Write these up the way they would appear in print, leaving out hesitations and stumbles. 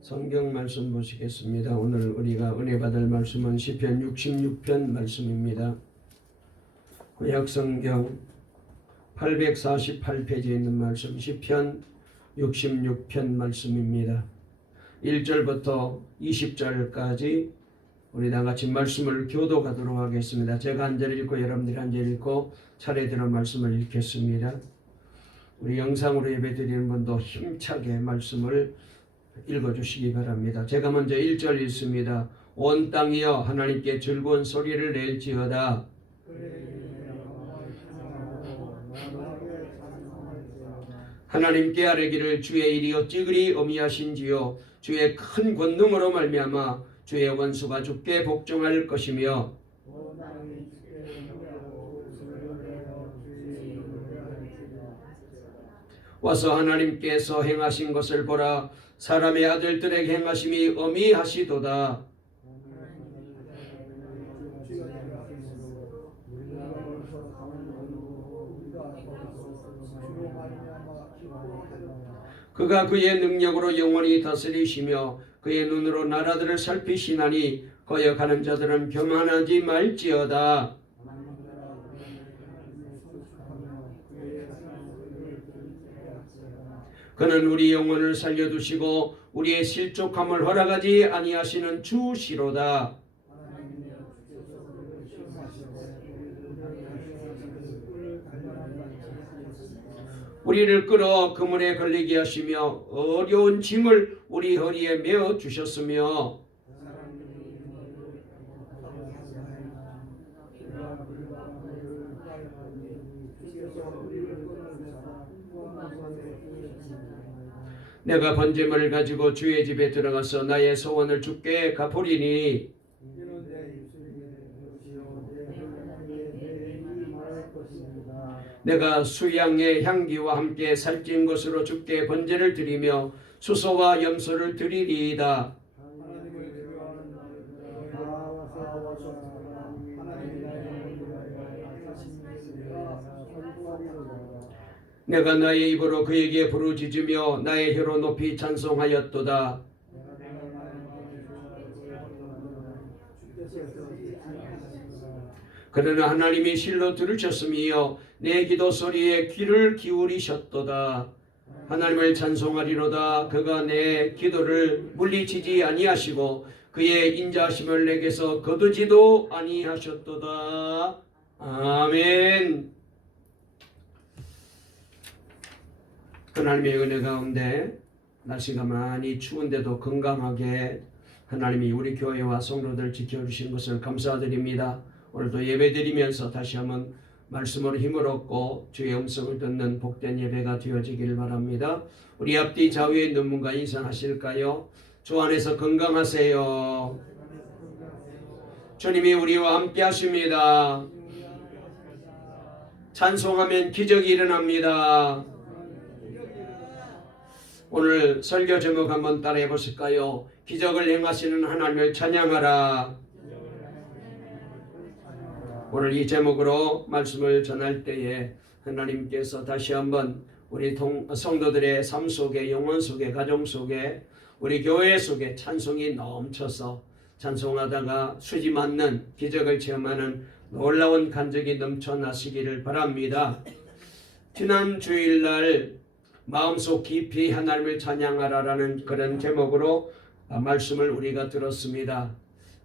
성경 말씀 보시겠습니다. 오늘 우리가 은혜 받을 말씀은 시편 66편 말씀입니다. 구약성경 848페이지에 있는 말씀, 시편 66편 말씀입니다. 1절부터 20절까지 우리 다같이 말씀을 교독하도록 하겠습니다. 제가 한 절 읽고 여러분들이 한 절 읽고 차례대로 말씀을 읽겠습니다. 우리 영상으로 예배드리는 분도 힘차게 말씀을 읽어주시기 바랍니다. 제가 먼저 1절 읽습니다. 온 땅이여 하나님께 즐거운 소리를 낼지어다. 하나님께 아뢰기를 주의 일이 어찌 그리 어미하신지요. 주의 큰 권능으로 말미암아 주의 원수가 주께 복종할 것이며 와서 하나님께서 행하신 것을 보라. 사람의 아들들에게 행하심이 어미하시도다. 그가 그의 능력으로 영원히 다스리시며 그의 눈으로 나라들을 살피시나니 거역하는 자들은 교만하지 말지어다. 그는 우리 영혼을 살려두시고 우리의 실족함을 허락하지 아니하시는 주시로다. 우리를 끌어 그물에 걸리게 하시며 어려운 짐을 우리 허리에 메어 주셨으며 내가 번제물을 가지고 주의 집에 들어가서 나의 소원을 주께 갚으리니 내가 수양의 향기와 함께 살찐 것으로 주께 번제를 드리며 수소와 염소를 드리리이다. 내가 나의 입으로 그에게 부르짖으며 나의 혀로 높이 찬송하였도다. 그러나 하나님이 실로 들으셨으며 내 기도 소리에 귀를 기울이셨도다. 하나님을 찬송하리로다. 그가 내 기도를 물리치지 아니하시고 그의 인자하심을 내게서 거두지도 아니하셨도다. 아멘. 하나님의 은혜 가운데 날씨가 많이 추운데도 건강하게 하나님이 우리 교회와 성도들 지켜주신 것을 감사드립니다. 오늘도 예배드리면서 다시 한번 말씀으로 힘을 얻고 주의 음성을 듣는 복된 예배가 되어지길 바랍니다. 우리 앞뒤 좌우에 있는 분과 인사하실까요? 주 안에서 건강하세요. 주님이 우리와 함께 하십니다. 찬송하면 기적이 일어납니다. 오늘 설교 제목 한번 따라해 보실까요? 기적을 행하시는 하나님을 찬양하라. 오늘 이 제목으로 말씀을 전할 때에 하나님께서 다시 한번 우리 성도들의 삶 속에, 영혼 속에, 가정 속에, 우리 교회 속에 찬송이 넘쳐서 찬송하다가 수지 맞는 기적을 체험하는 놀라운 간증이 넘쳐나시기를 바랍니다. 지난 주일날 마음속 깊이 하나님을 찬양하라라는 그런 제목으로 말씀을 우리가 들었습니다.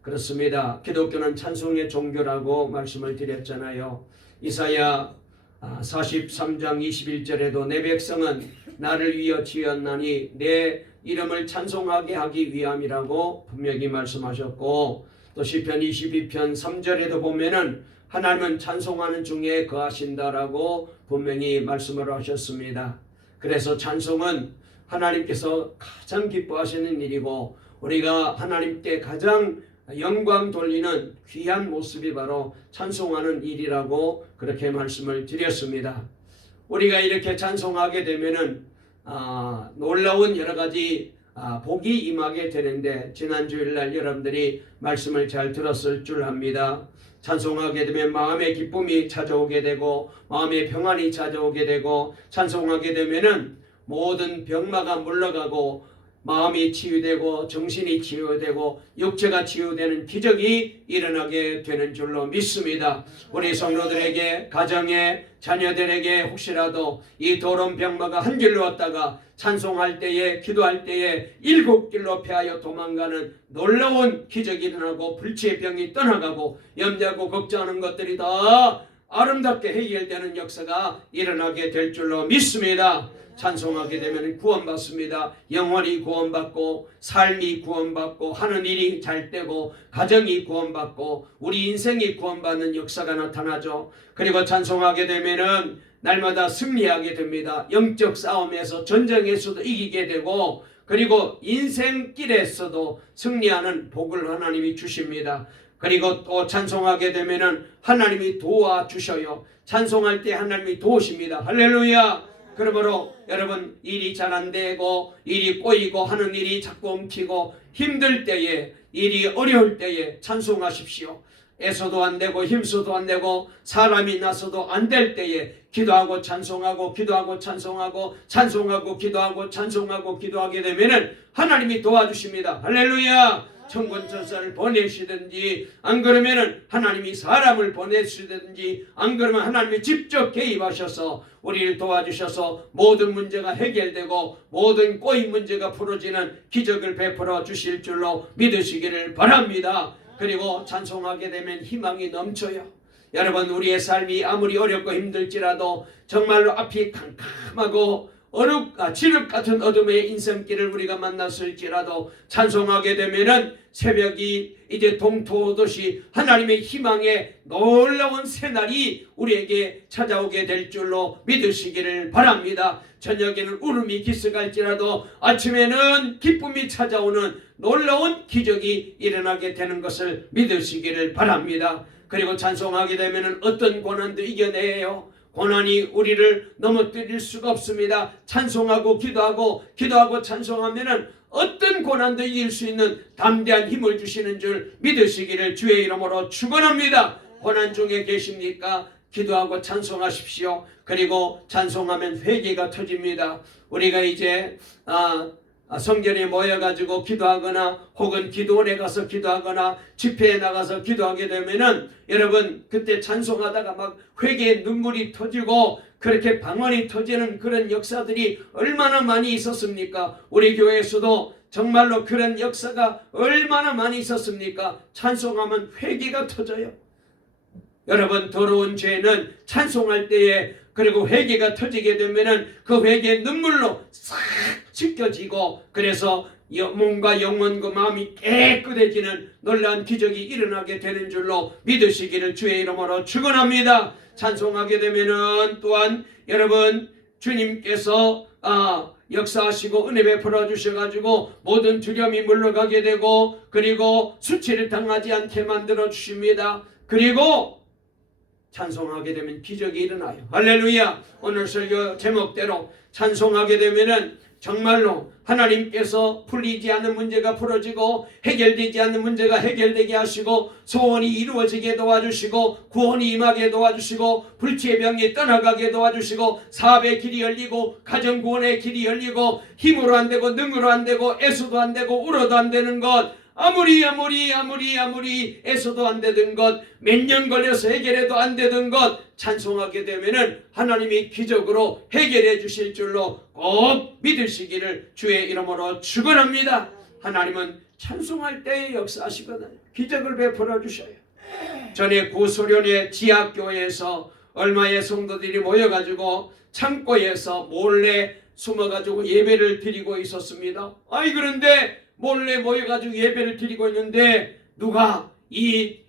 그렇습니다. 기독교는 찬송의 종교라고 말씀을 드렸잖아요. 이사야 43장 21절에도 내 백성은 나를 위하여 지었나니 내 이름을 찬송하게 하기 위함이라고 분명히 말씀하셨고, 또 시편 22편 3절에도 보면은 하나님은 찬송하는 중에 거하신다라고 분명히 말씀을 하셨습니다. 그래서 찬송은 하나님께서 가장 기뻐하시는 일이고 우리가 하나님께 가장 영광 돌리는 귀한 모습이 바로 찬송하는 일이라고 그렇게 말씀을 드렸습니다. 우리가 이렇게 찬송하게 되면은 놀라운 여러 가지 복이 임하게 되는데, 지난 주일날 여러분들이 말씀을 잘 들었을 줄 압니다. 찬송하게 되면 마음의 기쁨이 찾아오게 되고 마음의 평안이 찾아오게 되고, 찬송하게 되면은 모든 병마가 물러가고 마음이 치유되고 정신이 치유되고 육체가 치유되는 기적이 일어나게 되는 줄로 믿습니다. 우리 성도들에게, 가정에, 자녀들에게 혹시라도 이 더러운 병마가 한 길로 왔다가 찬송할 때에, 기도할 때에 7길로 패하여 도망가는 놀라운 기적이 일어나고 불치의 병이 떠나가고 염려하고 걱정하는 것들이 다 아름답게 해결되는 역사가 일어나게 될 줄로 믿습니다. 찬송하게 되면 구원받습니다. 영혼이 구원받고 삶이 구원받고 하는 일이 잘 되고 가정이 구원받고 우리 인생이 구원받는 역사가 나타나죠. 그리고 찬송하게 되면은 날마다 승리하게 됩니다. 영적 싸움에서 전쟁에서도 이기게 되고 그리고 인생길에서도 승리하는 복을 하나님이 주십니다. 그리고 또 찬송하게 되면은 하나님이 도와주셔요. 찬송할 때 하나님이 도우십니다. 할렐루야. 그러므로 여러분 일이 잘 안 되고 일이 꼬이고 하는 일이 자꾸 엉키고 힘들 때에 일이 어려울 때에 찬송하십시오. 애써도 안 되고 힘써도 안 되고 사람이 나서도 안 될 때에 기도하고 찬송하고 기도하고 찬송하고 찬송하고 기도하고 찬송하고 기도하게 되면은 하나님이 도와주십니다. 할렐루야. 천군 천사를 보내시든지 안 그러면은 하나님이 사람을 보내시든지 안 그러면 하나님이 직접 개입하셔서 우리를 도와주셔서 모든 문제가 해결되고 모든 꼬인 문제가 풀어지는 기적을 베풀어 주실 줄로 믿으시기를 바랍니다. 그리고 찬송하게 되면 희망이 넘쳐요. 여러분 우리의 삶이 아무리 어렵고 힘들지라도 정말로 앞이 캄캄하고 지륵 같은 어둠의 인생길을 우리가 만났을지라도 찬송하게 되면은 새벽이 이제 동토오듯이 하나님의 희망의 놀라운 새날이 우리에게 찾아오게 될 줄로 믿으시기를 바랍니다. 저녁에는 울음이 기스갈지라도 아침에는 기쁨이 찾아오는 놀라운 기적이 일어나게 되는 것을 믿으시기를 바랍니다. 그리고 찬송하게 되면은 어떤 고난도 이겨내요. 고난이 우리를 넘어뜨릴 수가 없습니다. 찬송하고 기도하고 찬송하면은 어떤 고난도 이길 수 있는 담대한 힘을 주시는 줄 믿으시기를 주의 이름으로 축원합니다. 고난 중에 계십니까? 기도하고 찬송하십시오. 그리고 찬송하면 회개가 터집니다. 우리가 이제 성전에 모여가지고 기도하거나 혹은 기도원에 가서 기도하거나 집회에 나가서 기도하게 되면은 여러분 그때 찬송하다가 막 회개의 눈물이 터지고 그렇게 방언이 터지는 그런 역사들이 얼마나 많이 있었습니까? 우리 교회에서도 정말로 그런 역사가 얼마나 많이 있었습니까? 찬송하면 회개가 터져요. 여러분 더러운 죄는 찬송할 때에 그리고 회개가 터지게 되면은 그 회개의 눈물로 싹 씻겨지고 그래서 몸과 영혼과 마음이 깨끗해지는 놀라운 기적이 일어나게 되는 줄로 믿으시기를 주의 이름으로 축원합니다. 찬송하게 되면은 또한 여러분 주님께서 역사하시고 은혜 베풀어 주셔가지고 모든 두려움이 물러가게 되고 그리고 수치를 당하지 않게 만들어 주십니다. 그리고 찬송하게 되면 기적이 일어나요. 할렐루야. 오늘 설교 제목대로 찬송하게 되면은 정말로 하나님께서 풀리지 않는 문제가 풀어지고 해결되지 않는 문제가 해결되게 하시고 소원이 이루어지게 도와주시고 구원이 임하게 도와주시고 불치의 병이 떠나가게 도와주시고 사업의 길이 열리고 가정구원의 길이 열리고 힘으로 안 되고 능으로 안 되고 애써도 안 되고 울어도 안 되는 것 아무리 애써도 안 되던 것 몇 년 걸려서 해결해도 안 되던 것 찬송하게 되면은 하나님이 기적으로 해결해 주실 줄로 꼭 믿으시기를 주의 이름으로 축원합니다. 하나님은 찬송할 때에 역사하시거든요. 기적을 베풀어 주셔요. 전에 구소련의 지하교회에서 얼마의 성도들이 모여가지고 창고에서 몰래 숨어가지고 예배를 드리고 있었습니다. 그런데 몰래 모여가지고 예배를 드리고 있는데 누가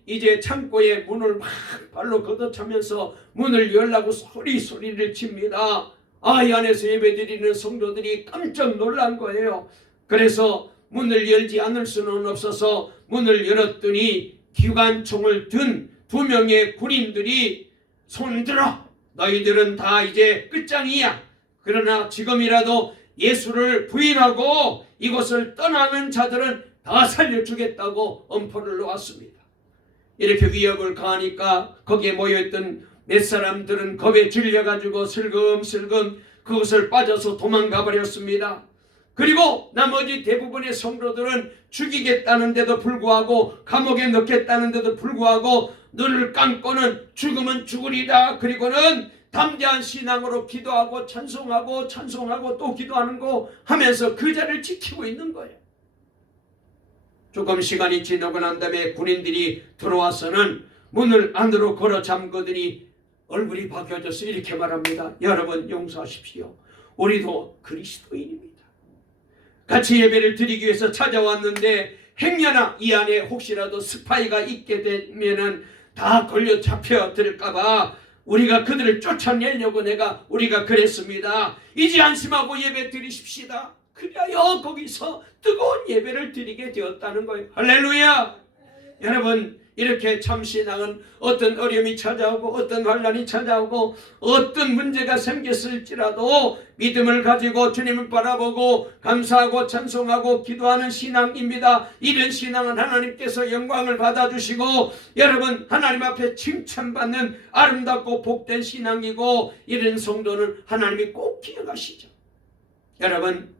이제 창고에 문을 막 발로 걷어차면서 문을 열라고 소리를 칩니다. 이 안에서 예배 드리는 성도들이 깜짝 놀란 거예요. 그래서 문을 열지 않을 수는 없어서 문을 열었더니 기관총을 든 2명의 군인들이 손들어 너희들은 다 이제 끝장이야. 그러나 지금이라도 예수를 부인하고 이곳을 떠나는 자들은 다 살려주겠다고 엄포를 놓았습니다. 이렇게 위협을 가하니까 거기에 모여있던 몇 사람들은 겁에 질려가지고 슬금슬금 그곳을 빠져서 도망가 버렸습니다. 그리고 나머지 대부분의 성도들은 죽이겠다는데도 불구하고 감옥에 넣겠다는데도 불구하고 눈을 감고는 죽으면 죽으리라, 그리고는 담대한 신앙으로 기도하고 찬송하고 또 기도하는 거 하면서 그 자리를 지키고 있는 거예요. 조금 시간이 지나고 난 다음에 군인들이 들어와서는 문을 안으로 걸어 잠그더니 얼굴이 바뀌어져서 이렇게 말합니다. 여러분 용서하십시오. 우리도 그리스도인입니다. 같이 예배를 드리기 위해서 찾아왔는데 행여나 이 안에 혹시라도 스파이가 있게 되면은 다 걸려 잡혀들까봐 우리가 그들을 쫓아내려고 우리가 그랬습니다. 이제 안심하고 예배 드리십시다. 그리하여 거기서 뜨거운 예배를 드리게 되었다는 거예요. 할렐루야. 여러분, 이렇게 참신앙은 어떤 어려움이 찾아오고 어떤 환난이 찾아오고 어떤 문제가 생겼을지라도 믿음을 가지고 주님을 바라보고 감사하고 찬송하고 기도하는 신앙입니다. 이런 신앙은 하나님께서 영광을 받아주시고 여러분 하나님 앞에 칭찬받는 아름답고 복된 신앙이고, 이런 성도는 하나님이 꼭 기억하시죠. 여러분,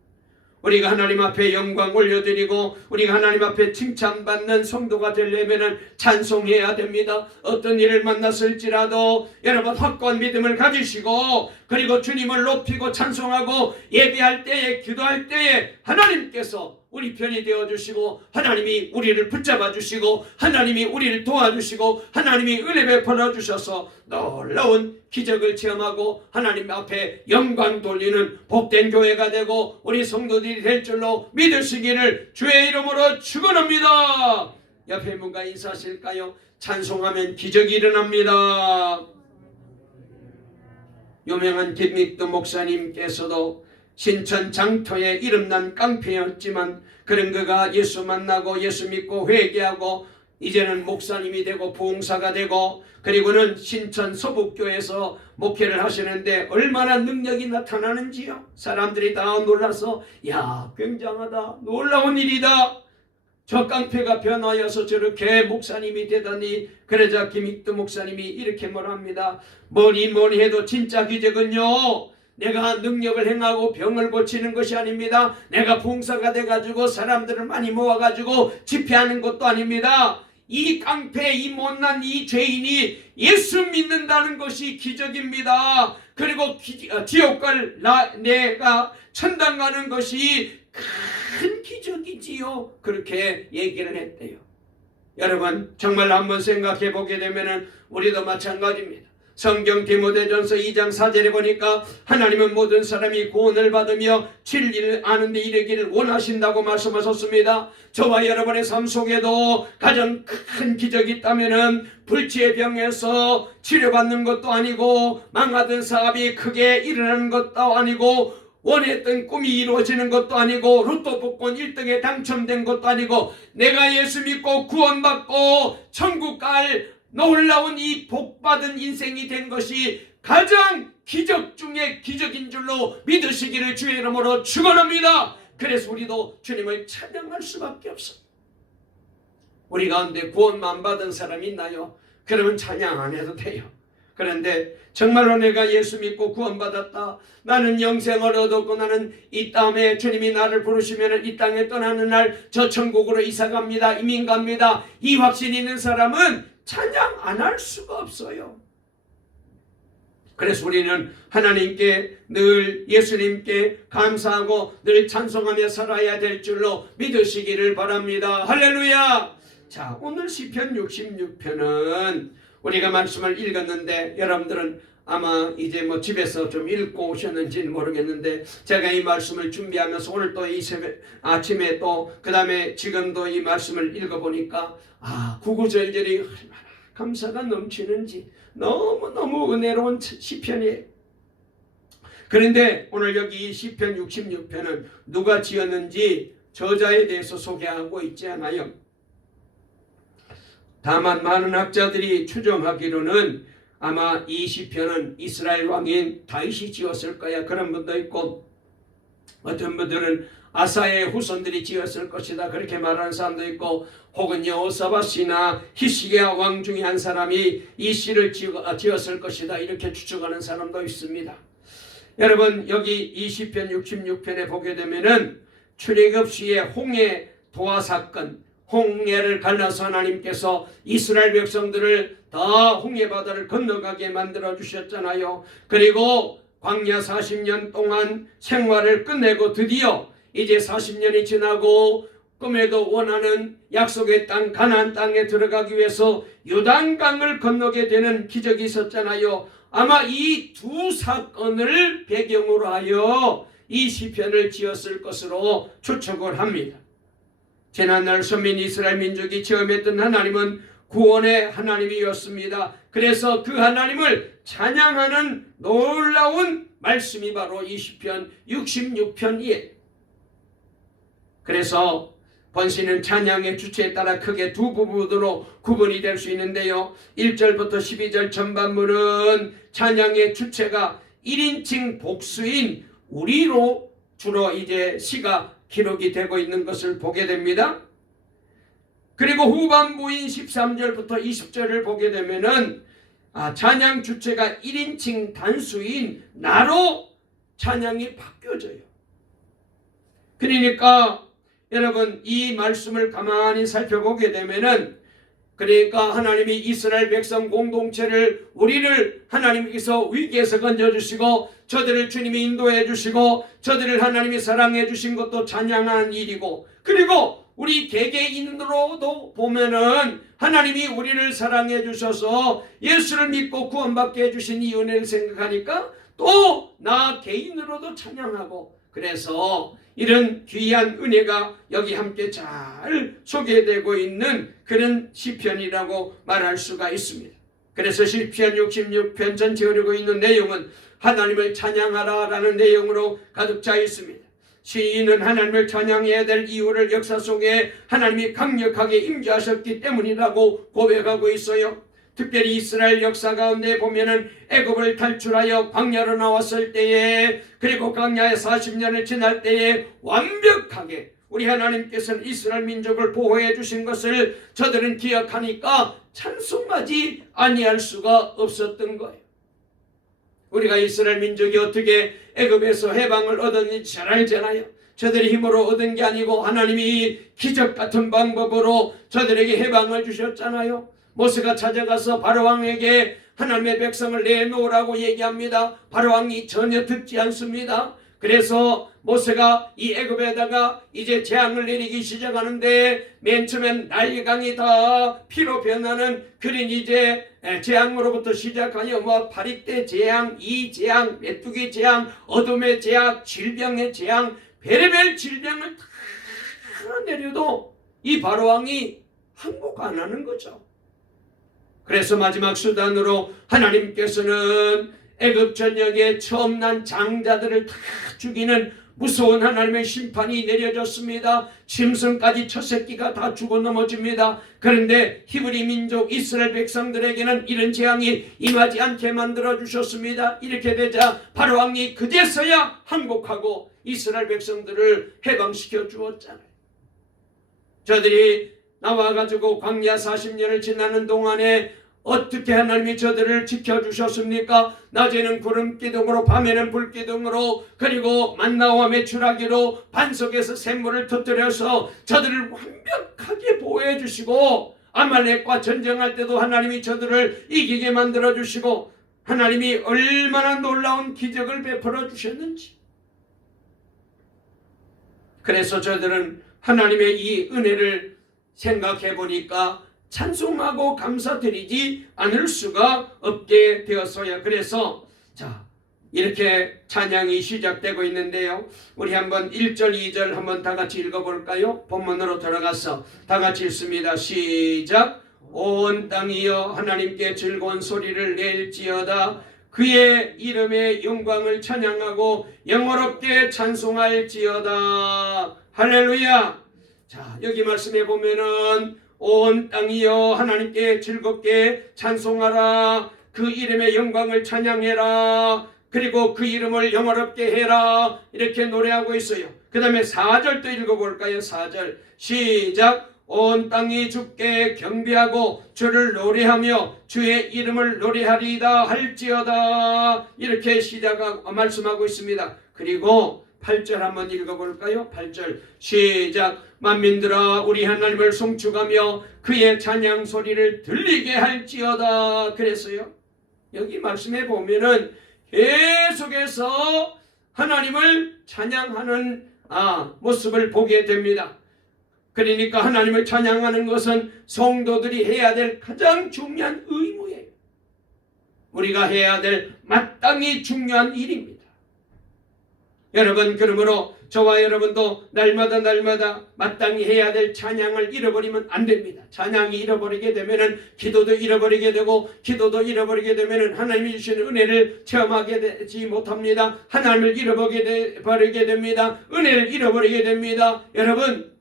우리가 하나님 앞에 영광 올려드리고 우리가 하나님 앞에 칭찬받는 성도가 되려면 찬송해야 됩니다. 어떤 일을 만났을지라도 여러분 확고한 믿음을 가지시고 그리고 주님을 높이고 찬송하고 예배할 때에 기도할 때에 하나님께서 우리 편이 되어주시고 하나님이 우리를 붙잡아 주시고 하나님이 우리를 도와주시고 하나님이 은혜 베풀어 주셔서 놀라운 기적을 체험하고 하나님 앞에 영광 돌리는 복된 교회가 되고 우리 성도들이 될 줄로 믿으시기를 주의 이름으로 축원합니다. 옆에 뭔가 인사하실까요? 찬송하면 기적이 일어납니다. 유명한 김익두 목사님께서도 신천 장터에 이름난 깡패였지만 그런 그가 예수 만나고 예수 믿고 회개하고 이제는 목사님이 되고 부흥사가 되고 그리고는 신천 서북교에서 목회를 하시는데 얼마나 능력이 나타나는지요. 사람들이 다 놀라서 야, 굉장하다, 놀라운 일이다, 저 깡패가 변화여서 저렇게 목사님이 되다니. 그러자 김익두 목사님이 이렇게 말합니다. 뭐니 해도 진짜 기적은요, 내가 능력을 행하고 병을 고치는 것이 아닙니다. 내가 봉사가 돼가지고 사람들을 많이 모아가지고 집회하는 것도 아닙니다. 이 깡패, 이 못난 이 죄인이 예수 믿는다는 것이 기적입니다. 그리고 지옥갈 내가 천당 가는 것이 큰 기적이지요. 그렇게 얘기를 했대요. 여러분, 정말 한번 생각해 보게 되면 우리도 마찬가지입니다. 성경 디모데전서 2장 4절에 보니까 하나님은 모든 사람이 구원을 받으며 진리를 아는데 이르기를 원하신다고 말씀하셨습니다. 저와 여러분의 삶 속에도 가장 큰 기적이 있다면 불치의 병에서 치료받는 것도 아니고 망하던 사업이 크게 일어나는 것도 아니고 원했던 꿈이 이루어지는 것도 아니고 로또 복권 1등에 당첨된 것도 아니고 내가 예수 믿고 구원받고 천국 갈 놀라운 이 복받은 인생이 된 것이 가장 기적 중에 기적인 줄로 믿으시기를 주의 이름으로 축원합니다. 그래서 우리도 주님을 찬양할 수밖에 없어. 우리 가운데 구원만 받은 사람이 있나요? 그러면 찬양 안 해도 돼요. 그런데 정말로 내가 예수 믿고 구원받았다, 나는 영생을 얻었고 나는 이 땅에 주님이 나를 부르시면 이 땅에 떠나는 날 저 천국으로 이사갑니다, 이민 갑니다, 이 확신이 있는 사람은 찬양 안 할 수가 없어요. 그래서 우리는 하나님께 늘 예수님께 감사하고 늘 찬송하며 살아야 될 줄로 믿으시기를 바랍니다. 할렐루야. 자, 오늘 시편 66편은 우리가 말씀을 읽었는데 여러분들은 아마 이제 집에서 좀 읽고 오셨는지는 모르겠는데 제가 이 말씀을 준비하면서 오늘 또 이 새벽 아침에 또 그 다음에 지금도 이 말씀을 읽어보니까 구구절절이 얼마나 감사가 넘치는지 너무너무 은혜로운 시편이에요. 그런데 오늘 여기 이 시편 66편은 누가 지었는지 저자에 대해서 소개하고 있지 않아요. 다만 많은 학자들이 추정하기로는 아마 이 시편은 이스라엘 왕인 다윗이 지었을 거야, 그런 분도 있고 어떤 분들은 아사의 후손들이 지었을 것이다, 그렇게 말하는 사람도 있고 혹은 여호사밧이나 히스기야 왕 중에 한 사람이 이 시를 지었을 것이다, 이렇게 추측하는 사람도 있습니다. 여러분, 여기 이 시편 66편에 보게 되면은 출애굽 시의 홍해 도화 사건, 홍해를 갈라서 하나님께서 이스라엘 백성들을 다 홍해 바다를 건너가게 만들어 주셨잖아요. 그리고 광야 40년 동안 생활을 끝내고 드디어 이제 40년이 지나고 꿈에도 원하는 약속의 땅 가나안 땅에 들어가기 위해서 요단강을 건너게 되는 기적이 있었잖아요. 아마 이 두 사건을 배경으로 하여 이 시편을 지었을 것으로 추측을 합니다. 지난날 선민 이스라엘 민족이 체험했던 하나님은 구원의 하나님이었습니다. 그래서 그 하나님을 찬양하는 놀라운 말씀이 바로 이 시편 66편이에요. 그래서 번시는 찬양의 주체에 따라 크게 두 부분으로 구분이 될 수 있는데요. 1절부터 12절 전반부는 찬양의 주체가 1인칭 복수인 우리로 주로 이제 시가 기록이 되고 있는 것을 보게 됩니다. 그리고 후반부인 13절부터 20절을 보게 되면은 찬양 주체가 1인칭 단수인 나로 찬양이 바뀌어져요. 그러니까 여러분 이 말씀을 가만히 살펴보게 되면은 그러니까 하나님이 이스라엘 백성 공동체를 우리를 하나님께서 위기에서 건져주시고 저들을 주님이 인도해 주시고 저들을 하나님이 사랑해 주신 것도 찬양한 일이고 그리고 우리 개개인으로도 보면은 하나님이 우리를 사랑해 주셔서 예수를 믿고 구원받게 해주신 이 은혜를 생각하니까 또 나 개인으로도 찬양하고 그래서 이런 귀한 은혜가 여기 함께 잘 소개되고 있는 그런 시편이라고 말할 수가 있습니다. 그래서 시편 66편 전체 흐르고 있는 내용은 하나님을 찬양하라 라는 내용으로 가득 차 있습니다. 시인은 하나님을 찬양해야 될 이유를 역사 속에 하나님이 강력하게 임재하셨기 때문이라고 고백하고 있어요. 특별히 이스라엘 역사 가운데 보면은 애굽을 탈출하여 광야로 나왔을 때에 그리고 광야에 40년을 지날 때에 완벽하게 우리 하나님께서는 이스라엘 민족을 보호해 주신 것을 저들은 기억하니까 찬송하지 아니할 수가 없었던 거예요. 우리가 이스라엘 민족이 어떻게 애굽에서 해방을 얻었는지 잘 알잖아요. 저들의 힘으로 얻은 게 아니고 하나님이 기적 같은 방법으로 저들에게 해방을 주셨잖아요. 모세가 찾아가서 바로왕에게 하나님의 백성을 내놓으라고 얘기합니다. 바로왕이 전혀 듣지 않습니다. 그래서 모세가 이 애굽에다가 이제 재앙을 내리기 시작하는데 맨 처음엔 나일강이 다 피로 변하는 그런 이제 재앙으로부터 시작하여 파리떼 재앙, 이 재앙, 메뚜기 재앙, 어둠의 재앙, 질병의 재앙, 별의별 질병을 다 내려도 이 바로왕이 항복 안 하는 거죠. 그래서 마지막 수단으로 하나님께서는 애굽 전역에 처음 난 장자들을 다 죽이는 무서운 하나님의 심판이 내려졌습니다. 짐승까지 첫 새끼가 다 죽어 넘어집니다. 그런데 히브리 민족 이스라엘 백성들에게는 이런 재앙이 임하지 않게 만들어 주셨습니다. 이렇게 되자 바로왕이 그제서야 항복하고 이스라엘 백성들을 해방시켜 주었잖아요. 저들이 나와가지고 광야 40년을 지나는 동안에 어떻게 하나님이 저들을 지켜주셨습니까? 낮에는 구름 기둥으로 밤에는 불 기둥으로 그리고 만나와 메추라기로 반석에서 샘물을 터뜨려서 저들을 완벽하게 보호해 주시고 아말렉과 전쟁할 때도 하나님이 저들을 이기게 만들어 주시고 하나님이 얼마나 놀라운 기적을 베풀어 주셨는지. 그래서 저들은 하나님의 이 은혜를 생각해 보니까 찬송하고 감사드리지 않을 수가 없게 되었어요. 그래서 이렇게 찬양이 시작되고 있는데요. 우리 한번 1절 2절 한번 다 같이 읽어볼까요? 본문으로 들어가서 다 같이 읽습니다. 시작. 온 땅이여 하나님께 즐거운 소리를 낼지어다. 그의 이름의 영광을 찬양하고 영어롭게 찬송할지어다. 할렐루야. 여기 말씀해 보면은 온 땅이여 하나님께 즐겁게 찬송하라. 그 이름의 영광을 찬양해라. 그리고 그 이름을 영화롭게 해라. 이렇게 노래하고 있어요. 그 다음에 4절도 읽어볼까요? 4절 시작. 온 땅이 주께 경배하고 주를 노래하며 주의 이름을 노래하리이다 할지어다. 이렇게 말씀하고 있습니다. 그리고 8절 한번 읽어볼까요? 8절 시작. 만민들아 우리 하나님을 송축하며 그의 찬양 소리를 들리게 할지어다. 그랬어요. 여기 말씀해 보면은 계속해서 하나님을 찬양하는 모습을 보게 됩니다. 그러니까 하나님을 찬양하는 것은 성도들이 해야 될 가장 중요한 의무예요. 우리가 해야 될 마땅히 중요한 일입니다. 여러분, 그러므로 저와 여러분도 날마다 마땅히 해야 될 찬양을 잃어버리면 안 됩니다. 찬양이 잃어버리게 되면은 기도도 잃어버리게 되고, 기도도 잃어버리게 되면은 하나님이 주시는 은혜를 체험하게 되지 못합니다. 하나님을 잃어버리게 됩니다. 은혜를 잃어버리게 됩니다. 여러분,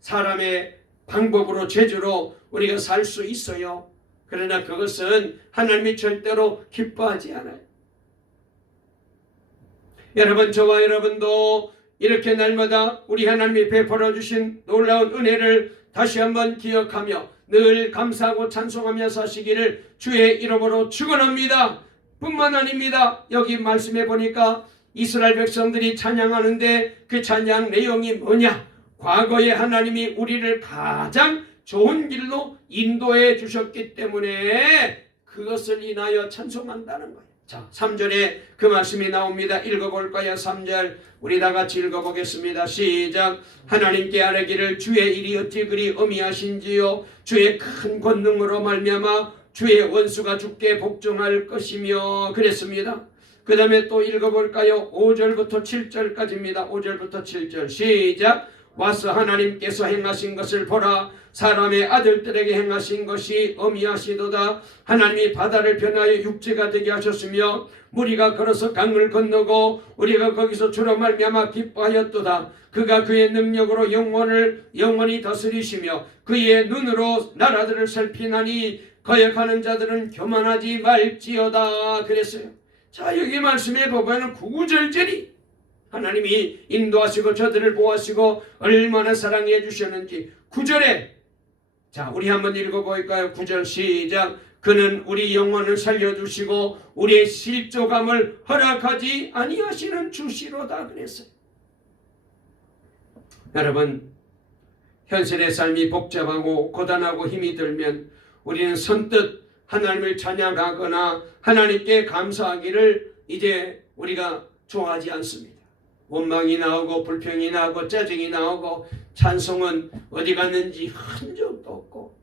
사람의 방법으로 재주로 우리가 살 수 있어요. 그러나 그것은 하나님이 절대로 기뻐하지 않아요. 여러분, 저와 여러분도 이렇게 날마다 우리 하나님이 베풀어 주신 놀라운 은혜를 다시 한번 기억하며 늘 감사하고 찬송하며 사시기를 주의 이름으로 축원합니다. 뿐만 아닙니다. 여기 말씀해 보니까 이스라엘 백성들이 찬양하는데 그 찬양 내용이 뭐냐? 과거에 하나님이 우리를 가장 좋은 길로 인도해 주셨기 때문에 그것을 인하여 찬송한다는 거예요. 자, 3절에 그 말씀이 나옵니다. 읽어볼까요? 3절 우리 다 같이 읽어보겠습니다. 시작. 하나님께 아뢰기를 주의 일이 어찌 그리 어미하신지요. 주의 큰 권능으로 말미암아 주의 원수가 주께 복종할 것이며 그랬습니다. 그 다음에 또 읽어볼까요? 5절부터 7절까지입니다. 5절부터 7절 시작. 와서 하나님께서 행하신 것을 보라. 사람의 아들들에게 행하신 것이 어미하시도다. 하나님이 바다를 변하여 육지가 되게 하셨으며 무리가 걸어서 강을 건너고 우리가 거기서 주로 말미암아 기뻐하였도다. 그가 그의 능력으로 영원히 다스리시며 그의 눈으로 나라들을 살피나니 거역하는 자들은 교만하지 말지어다. 그랬어요. 자, 여기 말씀에 보면 구구절절이 하나님이 인도하시고 저들을 보호하시고 얼마나 사랑해 주셨는지 9절에 자, 우리 한번 읽어볼까요? 9절 시작. 그는 우리 영혼을 살려주시고 우리의 실족함을 허락하지 아니하시는 주시로다. 그랬어요. 여러분, 현실의 삶이 복잡하고 고단하고 힘이 들면 우리는 선뜻 하나님을 찬양하거나 하나님께 감사하기를 이제 우리가 좋아하지 않습니다. 원망이 나오고 불평이 나오고 짜증이 나오고 찬송은 어디 갔는지 흔적도 없고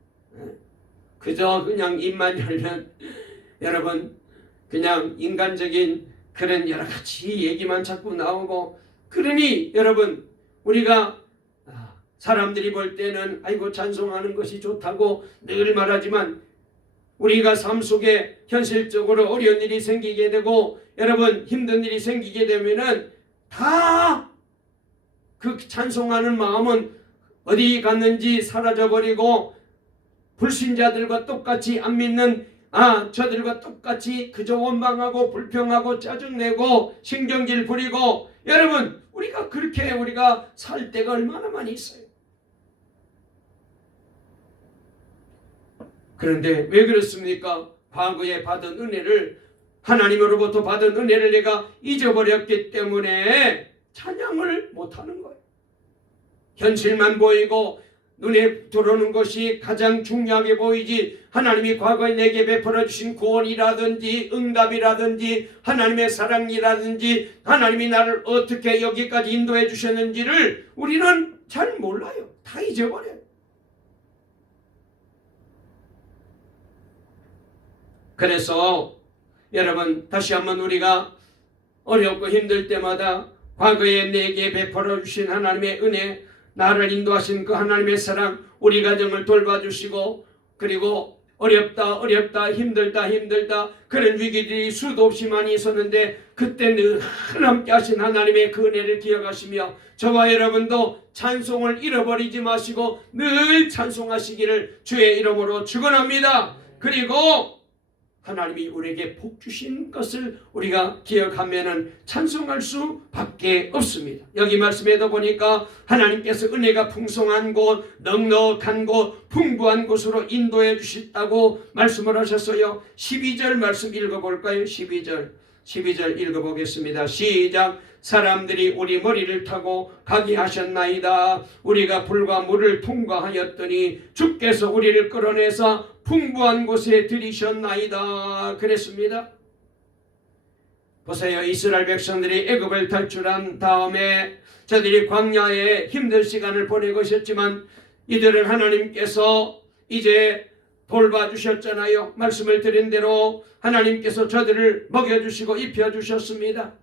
그저 그냥 입만 열면 여러분 그냥 인간적인 그런 여러 가지 얘기만 자꾸 나오고 그러니 여러분 우리가 사람들이 볼 때는 아이고 찬송하는 것이 좋다고 늘 말하지만 우리가 삶 속에 현실적으로 어려운 일이 생기게 되고 여러분 힘든 일이 생기게 되면은 다 그 찬송하는 마음은 어디 갔는지 사라져버리고 불신자들과 똑같이 안 믿는 저들과 똑같이 그저 원망하고 불평하고 짜증내고 신경질 부리고 여러분 우리가 그렇게 우리가 살 때가 얼마나 많이 있어요. 그런데 왜 그렇습니까? 과거에 받은 은혜를 하나님으로부터 받은 은혜를 내가 잊어버렸기 때문에 찬양을 못하는 거예요. 현실만 보이고 눈에 들어오는 것이 가장 중요하게 보이지 하나님이 과거에 내게 베풀어 주신 구원이라든지 응답이라든지 하나님의 사랑이라든지 하나님이 나를 어떻게 여기까지 인도해 주셨는지를 우리는 잘 몰라요. 다 잊어버려요. 그래서 여러분 다시 한번 우리가 어렵고 힘들 때마다 과거에 내게 베풀어 주신 하나님의 은혜 나를 인도하신 그 하나님의 사랑 우리 가정을 돌봐주시고 그리고 어렵다 힘들다 그런 위기들이 수도 없이 많이 있었는데 그때 늘 함께 하신 하나님의 그 은혜를 기억하시며 저와 여러분도 찬송을 잃어버리지 마시고 늘 찬송하시기를 주의 이름으로 축원합니다. 그리고 하나님이 우리에게 복 주신 것을 우리가 기억하면은 찬송할 수밖에 없습니다. 여기 말씀에도 보니까 하나님께서 은혜가 풍성한 곳, 넉넉한 곳, 풍부한 곳으로 인도해 주셨다고 말씀을 하셨어요. 12절 말씀 읽어볼까요? 12절 12절 읽어보겠습니다. 시작. 사람들이 우리 머리를 타고 가게 하셨나이다. 우리가 불과 물을 통과하였더니 주께서 우리를 끌어내사 풍부한 곳에 들이셨나이다. 그랬습니다. 보세요. 이스라엘 백성들이 애굽을 탈출한 다음에 저들이 광야에 힘든 시간을 보내고 있었지만 이들은 하나님께서 이제 돌봐주셨잖아요. 말씀을 드린 대로 하나님께서 저들을 먹여주시고 입혀주셨습니다.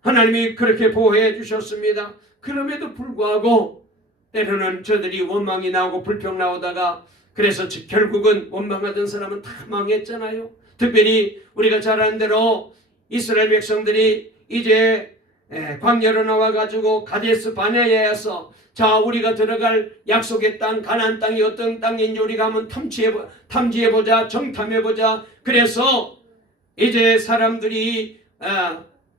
하나님이 그렇게 보호해 주셨습니다. 그럼에도 불구하고 때로는 저들이 원망이 나오고 불평 나오다가 그래서 결국은 원망하던 사람은 다 망했잖아요. 특별히 우리가 잘 아는 대로 이스라엘 백성들이 이제 광야로 나와가지고 가데스 바네아에서 자 우리가 들어갈 약속의 땅 가나안 땅이 어떤 땅인지 우리가 한번 탐지해보자 정탐해보자. 그래서 이제 사람들이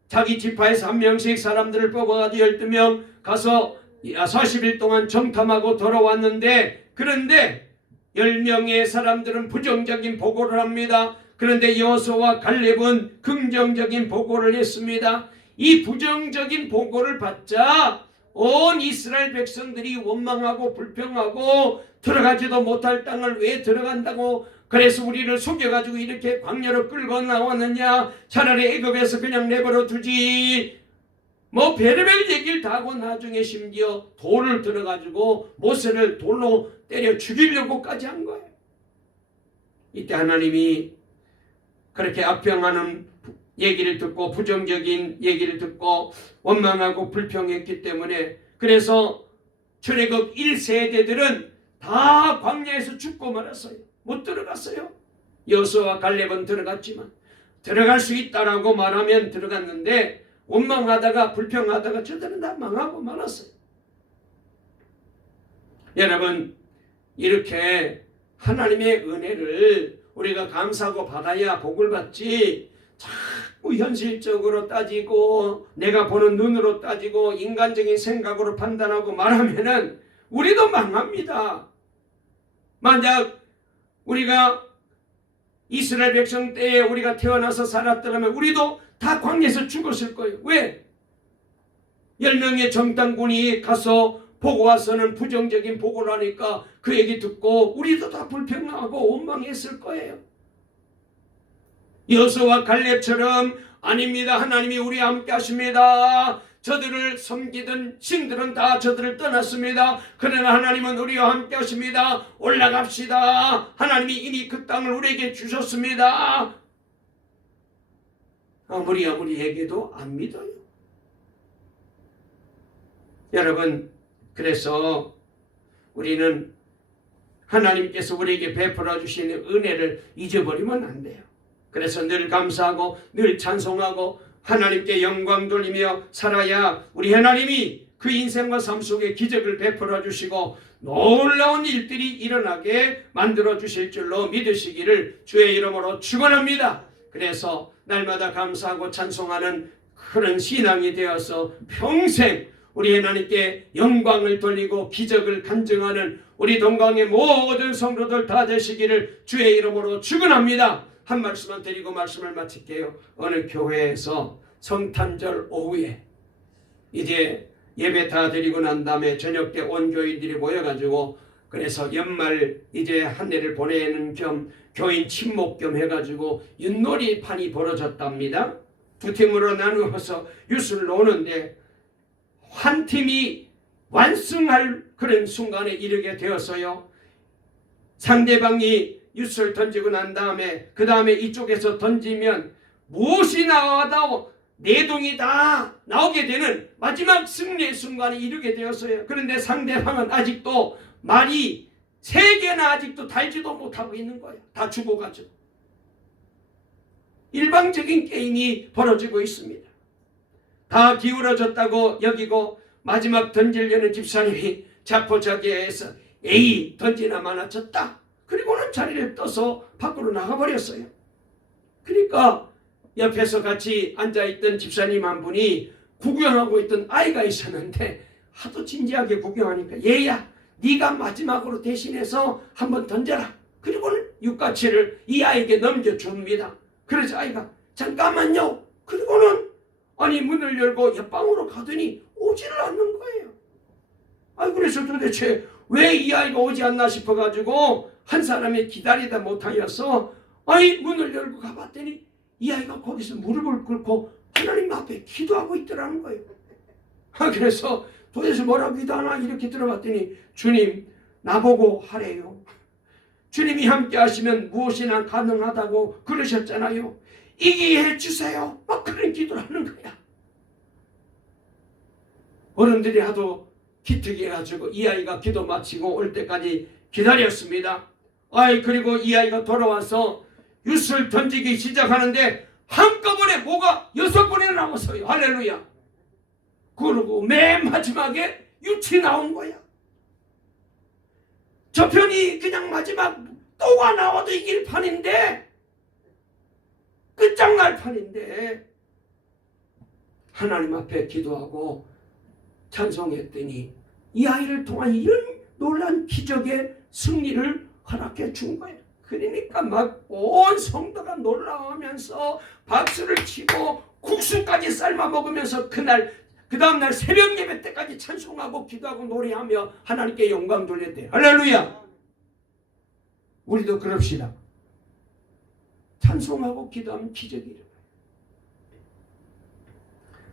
자기 지파에서 한 명씩 사람들을 뽑아가지고 12명 가서 40일 동안 정탐하고 돌아왔는데 그런데 10명의 사람들은 부정적인 보고를 합니다. 그런데 여호수아와 갈렙은 긍정적인 보고를 했습니다. 이 부정적인 보고를 받자 온 이스라엘 백성들이 원망하고 불평하고 들어가지도 못할 땅을 왜 들어간다고 그래서 우리를 속여가지고 이렇게 광야로 끌고 나왔느냐 차라리 애굽에서 그냥 내버려 두지 뭐 별의별 얘기를 다 하고 나중에 심지어 돌을 들어가지고 모세를 돌로 때려 죽이려고까지 한 거예요. 이때 하나님이 그렇게 악평하는 얘기를 듣고 부정적인 얘기를 듣고 원망하고 불평했기 때문에 그래서 출애굽 1세대들은 다 광야에서 죽고 말았어요. 못 들어갔어요. 여호수아와 갈렙은 들어갔지만 들어갈 수 있다라고 말하면 들어갔는데 원망하다가 불평하다가 저들은 다 망하고 말았어요. 여러분 이렇게 하나님의 은혜를 우리가 감사하고 받아야 복을 받지 자꾸 현실적으로 따지고 내가 보는 눈으로 따지고 인간적인 생각으로 판단하고 말하면은 우리도 망합니다. 만약 우리가 이스라엘 백성 때에 우리가 태어나서 살았더라면 우리도 다 광야에서 죽었을 거예요. 왜? 10명의 정탐꾼이 가서 보고 와서는 부정적인 보고를 하니까 그 얘기 듣고 우리도 다 불평하고 원망했을 거예요. 여호수아와 갈렙처럼 아닙니다. 하나님이 우리와 함께 하십니다. 저들을 섬기던 신들은 다 저들을 떠났습니다. 그러나 하나님은 우리와 함께 하십니다. 올라갑시다. 하나님이 이미 그 땅을 우리에게 주셨습니다. 아무리 얘기해도 안 믿어요. 여러분 그래서 우리는 하나님께서 우리에게 베풀어 주시는 은혜를 잊어버리면 안 돼요. 그래서 늘 감사하고 늘 찬송하고 하나님께 영광 돌리며 살아야 우리 하나님이 그 인생과 삶 속에 기적을 베풀어 주시고 놀라운 일들이 일어나게 만들어 주실 줄로 믿으시기를 주의 이름으로 축원합니다. 그래서 날마다 감사하고 찬송하는 그런 신앙이 되어서 평생 우리 하나님께 영광을 돌리고 기적을 간증하는 우리 동강의 모든 성도들 다 되시기를 주의 이름으로 축원합니다. 한 말씀만 드리고 말씀을 마칠게요. 어느 교회에서 성탄절 오후에 이제 예배 다 드리고 난 다음에 저녁 때 온 교인들이 모여가지고 그래서 연말 이제 한 해를 보내는 겸 교인 친목 겸 해가지고 윷놀이판이 벌어졌답니다. 두 팀으로 나누어서 윷을 노는데 한 팀이 완승할 그런 순간에 이르게 되었어요. 상대방이 윷을 던지고 난 다음에 그 다음에 이쪽에서 던지면 무엇이 나와도 내동이 다 나오게 되는 마지막 승리의 순간에 이르게 되었어요. 그런데 상대방은 아직도 말이 3개나 아직도 달지도 못하고 있는 거예요. 다 죽어가지고. 일방적인 게임이 벌어지고 있습니다. 다 기울어졌다고 여기고 마지막 던지려는 집사님이 자포자기해서 에이 던지나 마나 졌다. 그리고는 자리를 떠서 밖으로 나가버렸어요. 그러니까 옆에서 같이 앉아있던 집사님 한 분이 구경하고 있던 아이가 있었는데 하도 진지하게 구경하니까 얘야 네가 마지막으로 대신해서 한번 던져라. 그리고는 육가치를 이 아이에게 넘겨줍니다. 그래서 아이가 잠깐만요. 그리고는 아니 문을 열고 옆방으로 가더니 오지를 않는 거예요. 그래서 도대체 왜 이 아이가 오지 않나 싶어가지고 한 사람이 기다리다 못하여서 문을 열고 가봤더니 이 아이가 거기서 무릎을 꿇고 하나님 앞에 기도하고 있더라는 거예요. 그래서 도대체 뭐라고 기도하나 이렇게 들어봤더니 주님 나보고 하래요. 주님이 함께 하시면 무엇이나 가능하다고 그러셨잖아요. 이기게 해주세요. 막 그런 기도를 하는 거야. 어른들이 하도 기특해가지고 이 아이가 기도 마치고 올 때까지 기다렸습니다. 그리고 이 아이가 돌아와서 윷을 던지기 시작하는데 한꺼번에 뭐가 6번이나 나왔어요. 할렐루야. 그러고 맨 마지막에 윷이 나온 거야. 저 편이 그냥 마지막 또가 나와도 이길 판인데, 끝장날 판인데, 하나님 앞에 기도하고 찬송했더니 이 아이를 통한 이런 놀란 기적의 승리를 허락해 준 거예요. 그러니까 막 온 성도가 놀라우면서 박수를 치고 국수까지 삶아 먹으면서 그 다음날 새벽 예배 때까지 찬송하고 기도하고 노래하며 하나님께 영광 돌렸대요. 할렐루야. 우리도 그럽시다. 찬송하고 기도하면 기적이 일어나요.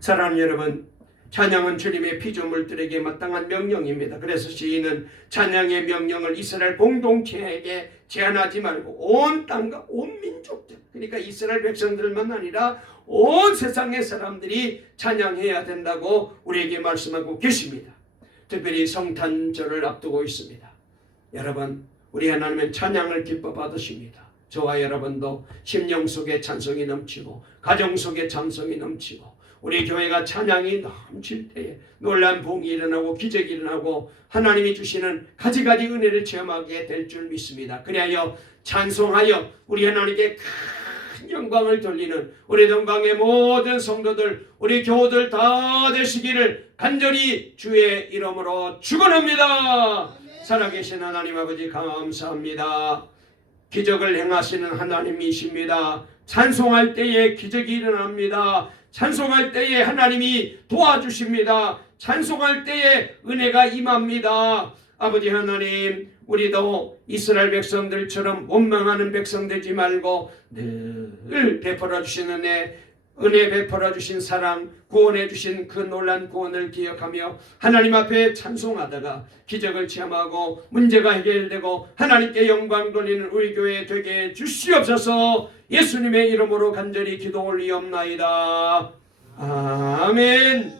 사랑하는 여러분, 찬양은 주님의 피조물들에게 마땅한 명령입니다. 그래서 시인은 찬양의 명령을 이스라엘 공동체에게 제한하지 말고 온 땅과 온 민족들, 그러니까 이스라엘 백성들만 아니라 온 세상의 사람들이 찬양해야 된다고 우리에게 말씀하고 계십니다. 특별히 성탄절을 앞두고 있습니다. 여러분, 우리 하나님은 찬양을 기뻐 받으십니다. 저와 여러분도 심령 속에 찬송이 넘치고 가정 속에 찬송이 넘치고 우리 교회가 찬양이 넘칠 때에 놀라운 복이 일어나고 기적이 일어나고 하나님이 주시는 가지가지 은혜를 체험하게 될 줄 믿습니다. 그리하여 찬송하여 우리 하나님께 큰 영광을 돌리는 우리 동강의 모든 성도들, 우리 교우들 다 되시기를 간절히 주의 이름으로 축원합니다. 살아계신 하나님 아버지 감사합니다. 기적을 행하시는 하나님이십니다. 찬송할 때에 기적이 일어납니다. 찬송할 때에 하나님이 도와주십니다. 찬송할 때에 은혜가 임합니다. 아버지 하나님, 우리도 이스라엘 백성들처럼 원망하는 백성 되지 말고 늘 베풀어 주시는 은혜 베풀어 주신 사랑, 구원해 주신 그 놀란 구원을 기억하며 하나님 앞에 찬송하다가 기적을 체험하고 문제가 해결되고 하나님께 영광 돌리는 우리 교회 되게 주시옵소서. 예수님의 이름으로 간절히 기도 올리옵나이다. 아멘.